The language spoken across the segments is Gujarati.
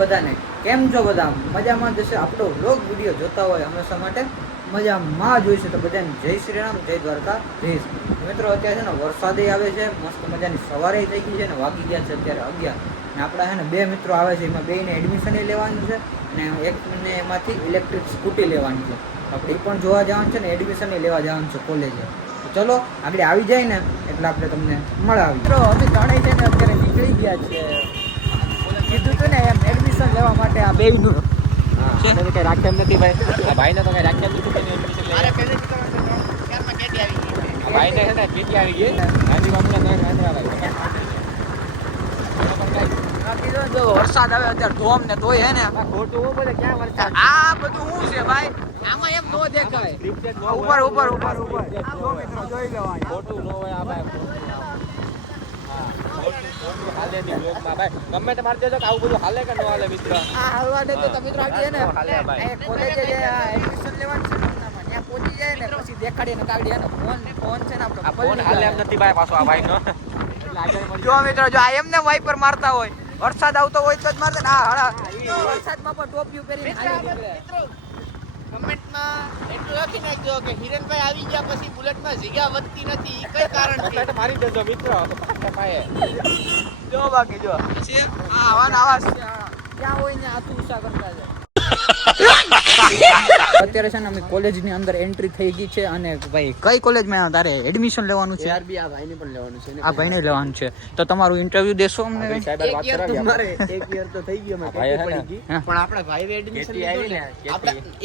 બધાને. કેમ છો બધા? મજામાં જશે. આપણો વ્લોગ વિડીયો જોતા હોય હંમેશા માટે મજામાં જોઈશે તો બધાને જય શ્રી રામ, જય દ્વારકા, જય મિત્રો. અત્યારે છે ને વરસાદે આવે છે, મસ્ત મજાની સવારે થઈ ગઈ છે ને વાગી ગયા છે અત્યારે 11 ને આપણા છે ને 2 મિત્રો આવે છે, એમાં 2ને એડમિશન લેવાનું છે અને એકને એમાંથી ઇલેક્ટ્રિક સ્કૂટી લેવાની છે. આપણે એ પણ જોવા જવાનું છે ને એડમિશન લેવા જવાનું છે કોલેજે. ચલો આગળ આવી જાય ને એટલે આપણે તમને મળાવી. મિત્રો અમે ત્રણેય છે ને અત્યારે નીકળી ગયા છે. કીધું હતું ને એમ એડમિશન લેવા માટે આ બેયનું છે ને કઈ રાખ્યા નથી ભાઈ. આ ભાઈને તો કઈ રાખ્યા નથી કે એડમિશન લે. અરે પહેલે ક્યારમાં કેટી આવી ગઈ. આ ભાઈને છે ને કેટી આવી ગઈ. ગાંધી બાપુના ઘરે કાંદરા ભાઈ. જો વરસાદ આવે અત્યારે ધોમ ને તોય હે ને ખોટું બધે ક્યાં વરસાદ. આ બધું શું છે ભાઈ? આમાં એમ નો દેખાય. ઉપર ઉપર ઉપર ઉપર જો મિત્રો જોઈ લો. ખોટું નો હોય આ ભાઈ. હાલે ની બ્લોગ માં ભાઈ ગમે તે મારજો તો આવું બધું હાલે કે ન હાલે મિત્ર? આ હાલવા દે તો મિત્રો આવીએ ને હાલે ભાઈ. કોલેજે જે એડમિશન લેવાનું છે ને ત્યાં પહોંચી જાય ને પછી દેખાડીએ ને કાઢીએ ને ફોન છે ને આપણો. આ ફોન હાલે એમ નથી ભાઈ પાછો આ ભાઈ નો. જો મિત્રો જો આ એમને વાઇપર મારતા હોય, વરસાદ આવતો હોય તો જ મારતા ને. આ વરસાદમાં પણ ટોપિયું પહેરીને હાલી નીકળે. કમેન્ટમાં એટલું લખી નાખજો કે હિરેનભાઈ આવી ગયા પછી બુલેટમાં જગ્યા વધતી નથી. કઈ કારણથી મારી દેજો મિત્ર. જો બાકી જો આવા આવાજ ક્યાં હોય ને આતું ઉષા કરતા છે. અત્યારે છે ને અમે કોલેજની અંદર એન્ટ્રી થઈ ગઈ છે અને ભાઈ કઈ કોલેજમાં તારે એડમિશન લેવાનું છે? આરબી આ ભાઈને પણ લેવાનું છે ને. આ ભાઈને લેવાનું છે તો તમારું ઇન્ટરવ્યુ દેશો અમને? એક યર તો થઈ ગયો મેં કેટી પડી ગઈ પણ આપણા ભાઈએ એડમિશન લીધું ને.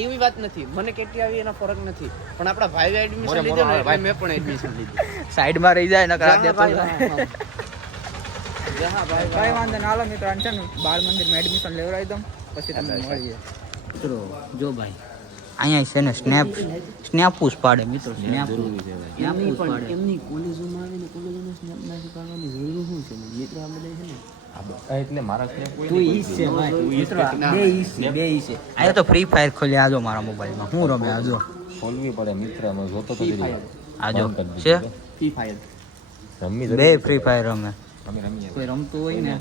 એવી વાત નથી, મને કેટી આવી એનો ફરક નથી પણ આપણા ભાઈએ એડમિશન લીધું ને એટલે મેં પણ એડમિશન લીધું. સાઈડમાં રહી જાય નકર દેતો જહા ભાઈ કઈ વાંધો ના. હાલો મિત્રો છે ને બાળ મંદિરમાં એડમિશન લેવડાવી દઉં પછી તમને મળીએ. મિત્રો જો ભાઈ અહીંયા છે ને સ્નેપૂસ પાડે મિત્રો. એમની કોલેજોમાં આવીને કોલેજોમાં સ્નેપ નાખી પાડવાની જરૂર શું છે મિત્રો? આ બધા છે ને એટલે મારા સ્નેપ કોઈ તું ઈસ છે ભાઈ મિત્રો. બે ઈસ છે. આયા તો ફ્રી ફાયર ખોલી આજો મારા મોબાઈલમાં. હું રમે આજો ખોલવી પડે મિત્ર. અમે જોતો તો આજો છે ફ્રી ફાયર રમી બે ફ્રી ફાયર રમે. અમે રમીએ કોઈ રમતું હોય ને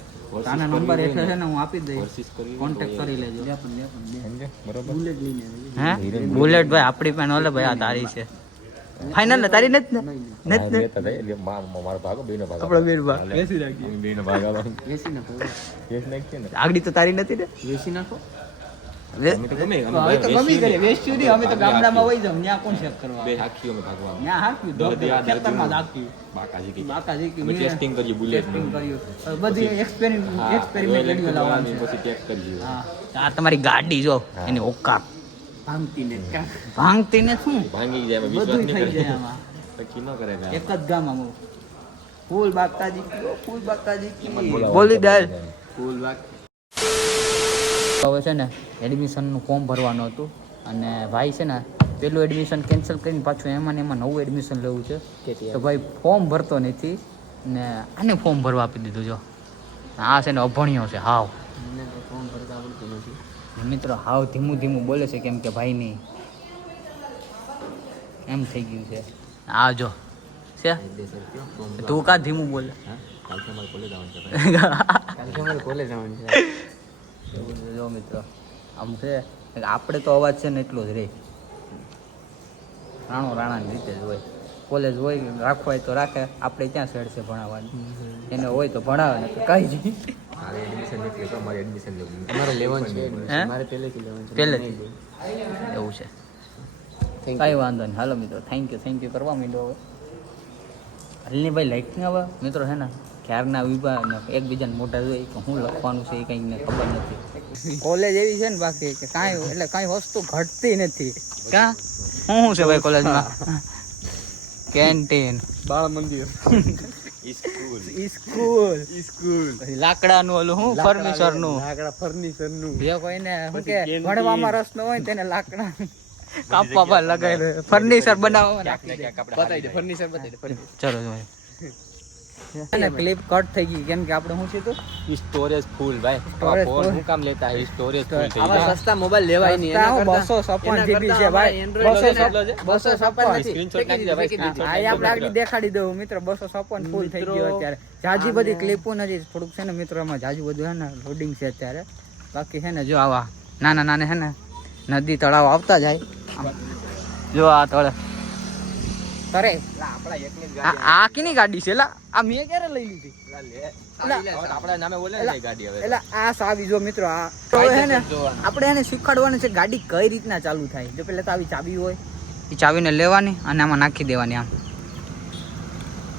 આના નંબર એટલે છે ને હું આપી દઈશ, કોશિશ કરવી કોન્ટેક્ટ કરી લેજો. સમજે બરોબર. બુલેટ લઈને હે બુલેટ ભાઈ આપણી પાસે ઓલે ભાઈ આ તારી છે ફાઇનલ ને તારી નથી ને? નથી ને લેતા જાય એટલે મારો ભાગો બેનો ભાગ આપણો બેન ભાગ વેસી રાખી અમે બેનો ભાગ આલો વેસી નાખો કેસ નાખીએ ને આગળ તો તારી નથી ને? વેસી નાખો. અમે તો ગમે અમે હવે તો ગમી કરે વેચ્યું નહીં. અમે તો ગામડામાં વહી જાવ ત્યાં કોણ ચેક કરવા? બે હાકીઓ અમે ભાગવા ત્યાં હાક્યું ખેતરમાં જ હાક્યું. બાકાજી કે બાકાજી કે અમે ટેસ્ટિંગ કરીએ બુલેટ ટેસ્ટિંગ કર્યું. હવે બધી એક્સપેરિમેન્ટ વિડિયો લાવવાનું છે. પછી ચેક કરીએ. હા આ તમારી ગાડી જો એની ઓકાત ભાંગતી ને કા ભાંગતી ને શું ભાંગી જાય અમે બધું વિશ્વાસ થઈ નહીં જાય કરે આમાં. પછી ન કરે ને એક જ ગામ આમ ફૂલ બાકાજી કયો ફૂલ બાકાજી એમાં કી બોલાવવાનું બોલી દાલ. ફૂલ વાક હવે છે ને એડમિશનનું ફોર્મ ભરવાનું હતું અને ભાઈ છે ને પેલું એડમિશન કેન્સલ કરીને પાછું એમાં ને એમાં નવું એડમિશન લેવું છે તો ભાઈ ફોર્મ ભરતો નથી ને આને ફોર્મ ભરવા આપી દીધું. જો આ છે ને અભણ્યો છે હાવ. મને તો ફોર્મ ભરતા આવડતું નથી મિત્રો હાવ ધીમું ધીમું બોલે છે કેમ કે ભાઈની એમ થઈ ગયું છે. આ જો છે તું કા ધીમું બોલે? કાલથી અમારે કોલેજ આવવાનું છે કાલથી અમારે કોલેજ આવવાનું છે. જો મિત્રો આમ છે આપણે તો અવાજ છે ને એટલો જ રહે. રાણાની રીતે જ હોય. કોલેજ હોય રાખવા હોય તો રાખે. આપણે ક્યાં શેડ છે ભણાવવાની? એને હોય તો ભણાવે ને કઈ જ મારે એડમિશન નથી તો અમારે એડમિશન લેવું તમારે લેવાનું છે હે? મારે પહેલેથી લેવાનું છે. પહેલેથી એવું છે. Thank કાંઈ વાંધો નહીં. હાલો મિત્રો થેન્ક યુ કરવા માંડ્યો હવે. હલની ભાઈ લાઈક નહીં હવે મિત્રો છે ને ક્યારના વિભાગ એકબીજાને મોટા જોઈએ કે શું લખવાનું છે એ કંઈ ને ખબર નથી. કોલેજ એવી છે ને બાકી કે કાંઈ એટલે કાંઈ વસ્તુ ઘટતી નથી. ક્યાં શું છે ભાઈ કોલેજમાં? કેન્ટીન, બાળ મંદિર, સ્કૂલ પછી લાકડાનું ઓલું શું ફર્નિચરનું લાકડા ફર્નિચરનું જે કોઈને શું કે ભણવામાં રસ ન હોય ને તેને લાકડા કાપવા પર લગાવેલું ફર્નિચર બનાવવા બતાવી દે ફર્નિચર બતાવી દે ચલો અને ક્લિપ કટ થઈ ગઈ કેમ કે આપણે શું છે સ્ટોરેજ ફૂલ ભાઈ. Storage phone full. શું કામ લેતા હે? સ્ટોરેજ ફૂલ થઈ આવા જાય. સસ્તા મોબાઈલ લેવાય નહીં. એના કરતા 256 GB છે ભાઈ. 256 નથી. સ્ક્રીનશોટ નાખી દે ભાઈ. આ આપણે આગળ દેખાડી દઉં મિત્રો 256 ફૂલ થઈ ગયો અત્યારે. જાજી બધી ક્લિપો નથી થોડુંક છે ને મિત્રો એમાં જાજુ બધું છે ને લોડિંગ છે અત્યારે બાકી છે ને જો આવા નાના નાના છે ને નદી તળાવ આવતા જાય આમ. જો આ તળે તરે આપણા એકની જ આ કેની ગાડી છે લા આ મેં ક્યારે લઈ લીધી આપણા નામે બોલે ને ગાડી હવે એટલે આ સાવી જો મિત્રો આ તો હે ને આપણે એને શીખવાડવાનું છે ગાડી કઈ રીતના ચાલુ થાય. જો પેલા તો આવી ચાબી હોય એ ચાવીને લેવાની અને આમાં નાખી દેવાની આમ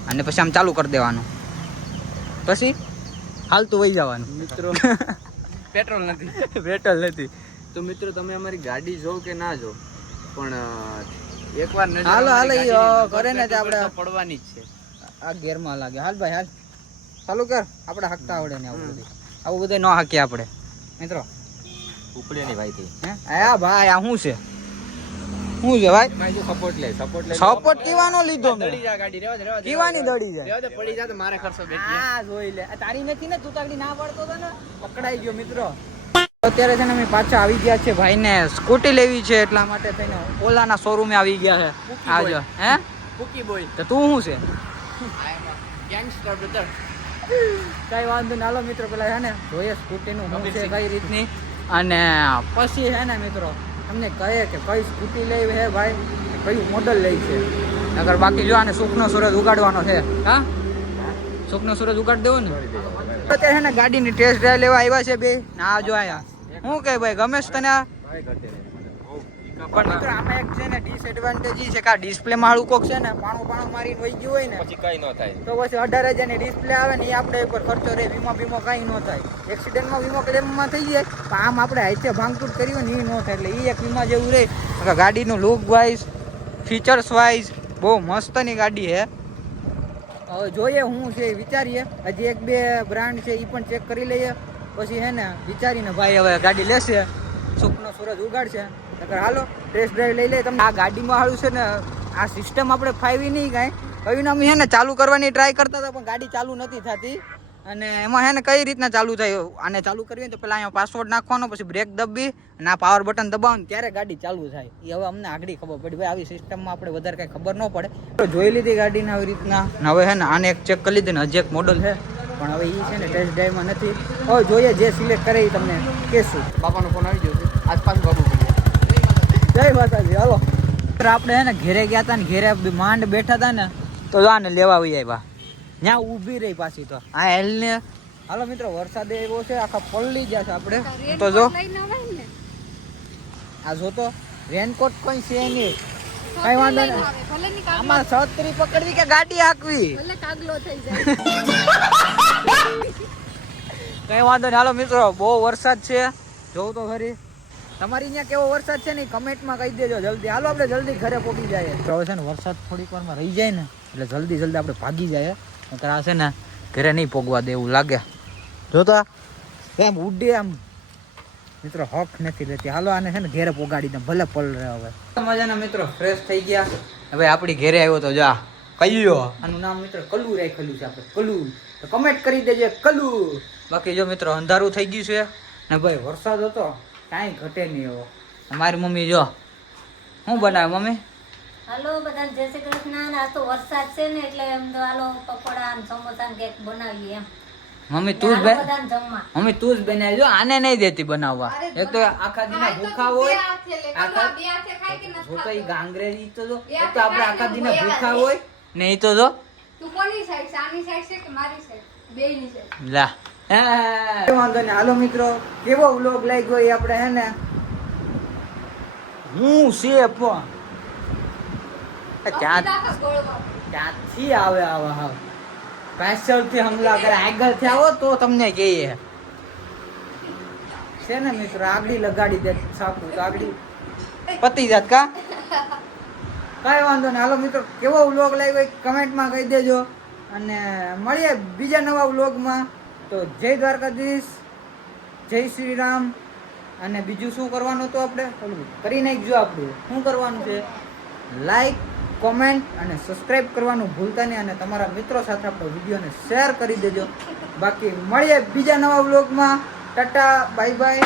અને પછી આમ ચાલુ કરી દેવાનું પછી હાલતું વહી જવાનું. મિત્રો પેટ્રોલ નથી. પેટ્રોલ નથી. તો મિત્રો તમે અમારી ગાડી જો કે ના જો પણ એકવાર નજર હાલો, અમારી હાલો, ગાડીની કરે ને તે પેટ્રોલ આપણે- તો પડવાની જ છે. આ ગેરમાં લાગે. હાલ ભાઈ હાલ ચાલુ કર. આપણે હાંકતા આવડે ને આવું બધું ન હાંકીએ આપણે મિત્રો. ઉપડે નહીં ભાઈ થી હે આ ભાઈ આ શું છે શું છે ભાઈ એમાં જો સપોર્ટ લે સપોર્ટ કેવાનો લીધો મેં દડી જા ગાડી રેવા દે કેવાની દડી જાય રેવા દે પડી જા તો મારે ખર્ચો બેઠી આ જોઈ લે આ તારી નથી ને તું તારી ના પાડતો હતો ને પકડાઈ ગયો મિત્રો. અત્યારે છે ને અમે પાછા આવી ગયા છે ભાઈને સ્કૂટી લેવી છે એટલા માટે થઈને ઓલાના શોરૂમે આવી ગયા છે. Pookie આજો boy. હે પુકી બોય તો તું શું છે ગેંગસ્ટર બ્રધર. કઈ વાંધો ના. હાલો મિત્રો પેલા છે ને જોઈએ સ્કૂટીનું શું છે કઈ રીતની અને પછી છે ને મિત્રો તમને કહે કે કઈ સ્કૂટી લેવી છે ભાઈ કયું મોડલ લઈ છે. નકર બાકી જો આને સુખનો સૂરજ ઉગાડવાનો છે. હા સુખનો સૂરજ ઉગાડી દેવો ને. અત્યારે છે ને ગાડીની ટેસ્ટ ડ્રાઈવ લેવા આવ્યા છે બે ના જો આયા શું કહે ભાઈ ગમે છે તને આ? પણ મિત્રો આમાં એક છે ને ડિસએડવાન્ટેજ છે કે આ ડિસ્પ્લે માં હાળું કોક છે ને પાણું મારીને વહી ગયું હોય ને પછી કઈ ન થાય તો પછી 18,000 ની ડિસ્પ્લે આવે ને એ આપણે ઉપર ખર્ચો રહે. વીમો કઈ ન થાય. એક્સિડન્ટમાં વીમો ક્લેમમાં થઈ જાય પણ આમ આપણે હાઈતે ભાંગતૂટ કરી હોય ને એ ન થાય એટલે એ એક વીમા જેવું રહે. ગાડીનું લુક વાઇઝ ફીચર્સ વાઇઝ બહુ મસ્તની ગાડી છે. હવે જોઈએ શું છે એ વિચારીએ. હજી એક બે બ્રાન્ડ છે એ પણ ચેક કરી લઈએ પછી હે ને વિચારીને ભાઈ હવે ગાડી લેશે સુખનો સૂરજ ઉગાડશે. નકર હાલો ટેસ્ટ ડ્રાઈવ લઈ લે. તમને આ ગાડીમાં હાલું છે ને આ સિસ્ટમ આપણે ફાવી નહીં કાંઈ કયું અમે છે ને ચાલુ કરવાની ટ્રાય કરતા હતા પણ ગાડી ચાલુ નથી થતી. અને એમાં હે ને કઈ રીતના ચાલુ થાય આને ચાલુ કરવી તો પેલા અહીંયા પાસવર્ડ નાખવાનો પછી બ્રેક દબી અને આ પાવર બટન દબાવો ત્યારે ગાડી ચાલુ થાય. એ હવે અમને આગળ ખબર પડી ભાઈ આવી સિસ્ટમમાં આપણે વધારે કાંઈ ખબર ન પડે. તો જોઈ લીધી ગાડીને આવી રીતના. હવે હે ને આને એક ચેક કરી લીધી ને હજી એક મોડલ છે પણ હવે એ છે ને ટેસ્ટ ડ્રાઈવમાં નથી. હવે જોઈએ જે સિલેક્ટ કરે એ તમને કહેશું. બાપાનો ફોન આવી ગયો છે આસપાસ બાબુ બોલ્યા. જય માતાજી. હાલો આપણે હે ને ઘેરે ગયા હતા ને ઘેરે માંડ બેઠા હતા ને તો જો આને લેવા આવી આવ્યા ત્યાં ઊભી રહી પાછી તો આ હેલ ને. હાલો મિત્રો વરસાદ એવો છે આખા પલળી ગયા છે આપણે તો જો આ જો તો રેનકોટ કોઈ છે નહીં કઈ વાંધો નહીં. આમાં છત્રી પકડવી કે ગાડી હાંકવી કઈ વાંધો નહીં. હાલો મિત્રો બહુ વરસાદ છે જોઉં તો ખરી. તમારી ત્યાં કેવો વરસાદ છે ને કમેન્ટમાં કહી દેજો જલ્દી. હાલો આપણે જલ્દી ઘરે પહોંચી જાય. તો હવે છે ને વરસાદ થોડીક વારમાં રહી જાય ને એટલે જલ્દી આપણે ભાગી જાય. નકર આ છે ને ઘરે નહીં પોગવા દે એવું લાગે. જોતા એમ ઉડે આમ મિત્રો હક નથી લેતી. હાલો આને છે ને ઘેરે પોગાડી દે ભલે પલ રહે. હવે મજાના મિત્રો ફ્રેશ થઈ ગયા. હવે આપણી ઘેરે આવ્યો તો જા કયું આનું નામ મિત્રો કલુ રાખેલું છે આપણે કલુ. તો કમેન્ટ કરી દેજો કલુ. બાકી જો મિત્રો અંધારું થઈ ગયું છે ને ભાઈ વરસાદ હતો કાંઈ ઘટે નહીં. એવો મારી મમ્મી જો શું બનાવે મમ્મી? હાલો બધા જય શ્રી કૃષ્ણ. આજ તો વરસાદ છે ને એટલે એમ તો હાલો પકોડા ને સમોસા ને કેક બનાવીએ એમ. મમ્મી તું જ હાલો બધાને જમવા. મમ્મી તું જ બનાવી જો આને નહીં દેતી બનાવવા. એક તો આખા દિના ભૂખા હોય આખા ઈ ગાંગરેજી તો જો એક તો આપણે આખા દિના ભૂખા હોય ને ઈ તો જો તું કોની સાઈડ છે? આની સાઈડ છે કે મારી સાઈડ? બેયની સાઈડ. લા વાંધો ને. હાલો મિત્રો કેવો વ્લોગ લાગ્યો એ આપણે હે ને હું છે પણ આખા ગોળમાં. ક્યાંથી આવે આવા હાવ પાછળથી હમલા કરે આગળથી આવો તો તમને કહીએ છે ને મિત્રો આગળી લગાડી દે સાપુ તો આગળી પતી જાત કા કઈ વાંધો નહીં. હાલો મિત્રો કેવો વ્લોગ લાગ્યો કમેન્ટમાં કહી દેજો અને મળીએ બીજા નવા વ્લોગમાં. તો જય દ્વારકાધીશ, જય શ્રી રામ. અને બીજું શું કરવાનું હતું આપણે કરી નાખજો. આપણું શું કરવાનું છે લાઈક કોમેન્ટ અને સબસ્ક્રાઇબ કરવાનું ભૂલતા નહીં અને તમારા મિત્રો સાથે આપણો વિડીયોને શેર કરી દેજો. બાકી મળીએ બીજા નવા વ્લોગમાં. Tata bye bye.